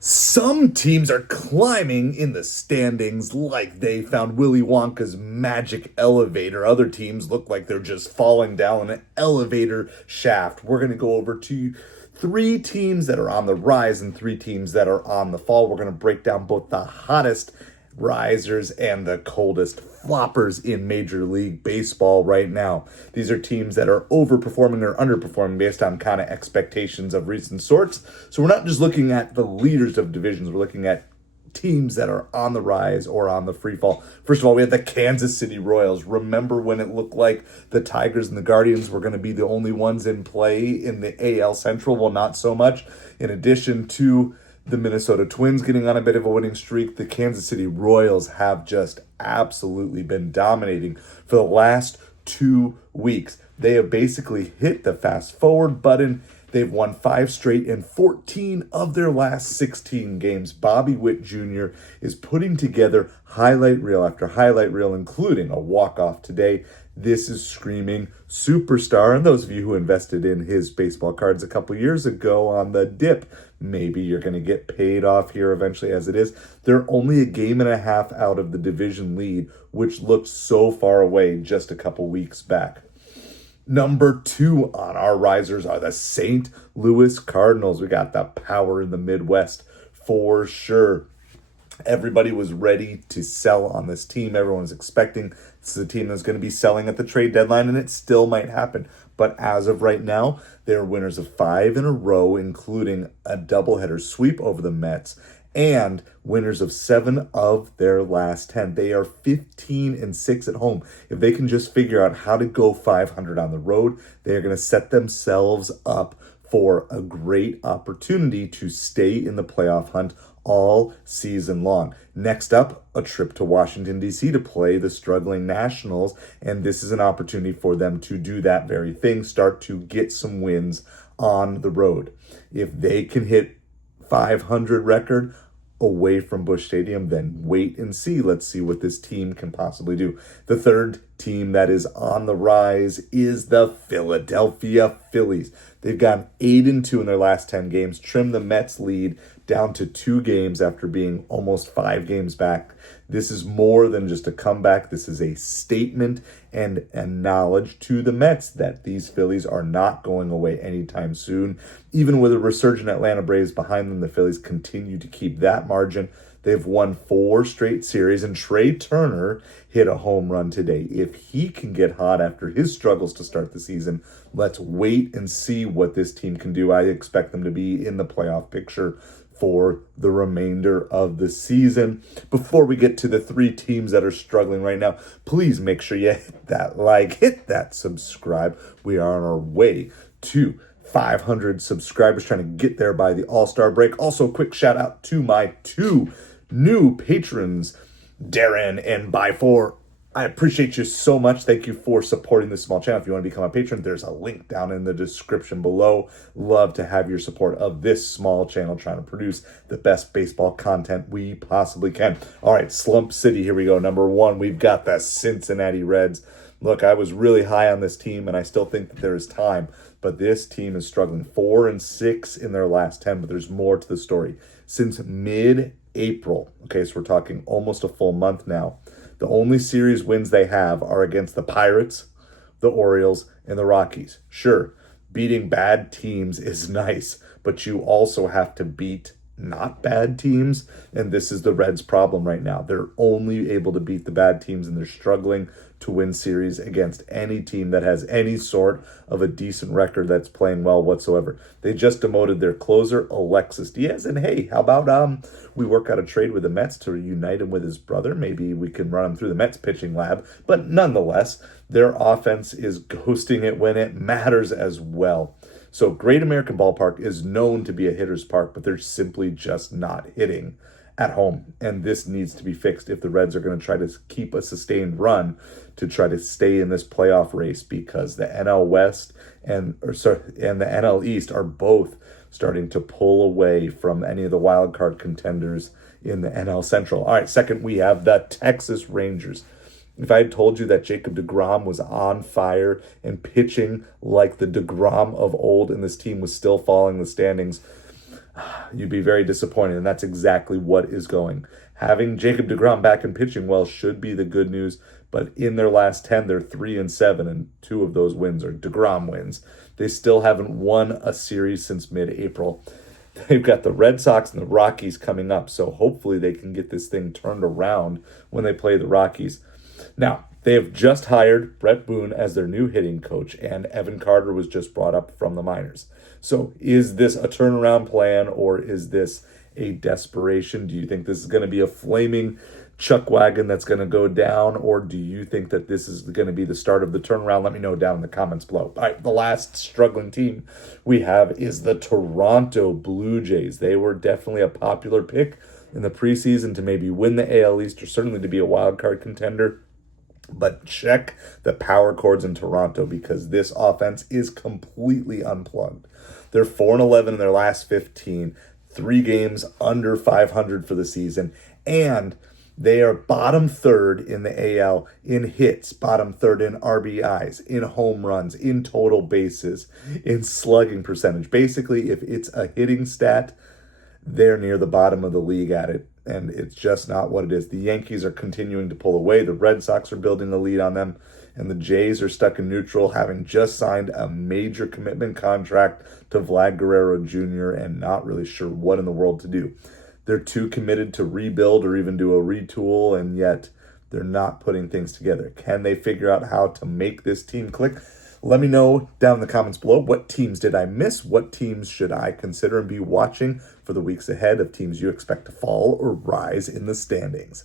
Some teams are climbing in the standings like they found Willy Wonka's magic elevator. Other teams look like they're just falling down an elevator shaft. We're going to go over to three teams that are on the rise and three teams that are on the fall. We're going to break down both the hottest risers and the coldest floppers in Major League Baseball right now. These are teams that are overperforming or underperforming based on kind of expectations of recent sorts. So we're not just looking at the leaders of divisions, we're looking at teams that are on the rise or on the free fall. First of all, we have the Kansas City Royals. Remember when it looked like the Tigers and the Guardians were going to be the only ones in play in the AL Central? Well, not so much. In addition to the Minnesota Twins getting on a bit of a winning streak, the Kansas City Royals have just absolutely been dominating for the last 2 weeks. They have basically hit the fast forward button. They've won 5 straight in 14 of their last 16 games. Bobby Witt Jr. is putting together highlight reel after highlight reel, including a walk-off today. This is screaming superstar. And those of you who invested in his baseball cards a couple years ago on the dip, maybe you're going to get paid off here eventually as it is. They're only a game and a half out of the division lead, which looked so far away just a couple weeks back. Number 2 on our risers are the St. Louis Cardinals. We got the power in the Midwest for sure. Everybody was ready to sell on this team. Everyone was expecting this is a team that's going to be selling at the trade deadline, and it still might happen. But as of right now, they're winners of 5 in a row, including a doubleheader sweep over the Mets, and winners of 7 of their last 10. They are 15-6 at home. If they can just figure out how to go 500 on the road, they are going to set themselves up for a great opportunity to stay in the playoff hunt all season long. Next up, a trip to Washington, D.C. to play the struggling Nationals, and this is an opportunity for them to do that very thing, start to get some wins on the road. If they can hit 500 record away from Busch Stadium, then wait and see. Let's see what this team can possibly do. The third team that is on the rise is the Philadelphia Phillies. They've gone 8-2 in their last 10 games, trimmed the Mets lead down to 2 games after being almost 5 games back. This is more than just a comeback. This is a statement and a knowledge to the Mets that these Phillies are not going away anytime soon. Even with a resurgent Atlanta Braves behind them, the Phillies continue to keep that margin. They've won 4 straight series, and Trey Turner hit a home run today. If he can get hot after his struggles to start the season, let's wait and see what this team can do. I expect them to be in the playoff picture for the remainder of the season. Before we get to the 3 teams that are struggling right now, please make sure you hit that like, hit that subscribe. We are on our way to 500 subscribers, trying to get there by the All-Star break. Also, quick shout out to my 2 new patrons, Darren and By4. I appreciate you so much. Thank you for supporting this small channel. If you want to become a patron, there's a link down in the description below. Love to have your support of this small channel, trying to produce the best baseball content we possibly can. All right, Slump City, here we go. Number 1, we've got the Cincinnati Reds. Look, I was really high on this team, and I still think that there is time, but this team is struggling. 4-6 in their last 10, but there's more to the story. Since mid-April, okay, so we're talking almost a full month now, the only series wins they have are against the Pirates, the Orioles, and the Rockies. Sure, beating bad teams is nice, but you also have to beat not bad teams, and this is the Reds' problem right now. They're only able to beat the bad teams, and they're struggling to win series against any team that has any sort of a decent record that's playing well whatsoever. They just demoted their closer, Alexis Diaz, and hey, how about we work out a trade with the Mets to reunite him with his brother? Maybe we can run him through the Mets pitching lab, but nonetheless, their offense is ghosting it when it matters as well. So Great American Ballpark is known to be a hitter's park, but they're simply just not hitting at home. And this needs to be fixed if the Reds are going to try to keep a sustained run to try to stay in this playoff race, because the NL West and the NL East are both starting to pull away from any of the wild card contenders in the NL Central. All right, second, we have the Texas Rangers. If I had told you that Jacob deGrom was on fire and pitching like the deGrom of old and this team was still falling in the standings, you'd be very disappointed. And that's exactly what is going. Having Jacob deGrom back and pitching well should be the good news. But in their last 10, they're 3-7, and 2 of those wins are deGrom wins. They still haven't won a series since mid-April. They've got the Red Sox and the Rockies coming up, so hopefully they can get this thing turned around when they play the Rockies. Now, they have just hired Brett Boone as their new hitting coach, and Evan Carter was just brought up from the minors. So is this a turnaround plan, or is this a desperation? Do you think this is going to be a flaming chuck wagon that's going to go down, or do you think that this is going to be the start of the turnaround? Let me know down in the comments below. All right, the last struggling team we have is the Toronto Blue Jays. They were definitely a popular pick in the preseason to maybe win the AL East, or certainly to be a wild card contender. But check the power chords in Toronto, because this offense is completely unplugged. They're 4-11 in their last 15, 3 games under 500 for the season, and they are bottom third in the AL in hits, bottom third in RBIs, in home runs, in total bases, in slugging percentage. Basically, if it's a hitting stat, they're near the bottom of the league at it, and it's just not what it is. The Yankees are continuing to pull away. The Red Sox are building the lead on them, and the Jays are stuck in neutral, having just signed a major commitment contract to Vlad Guerrero Jr. and not really sure what in the world to do. They're too committed to rebuild or even do a retool, and yet they're not putting things together. Can they figure out how to make this team click? Let me know down in the comments below. What teams did I miss? What teams should I consider and be watching for the weeks ahead of teams you expect to fall or rise in the standings?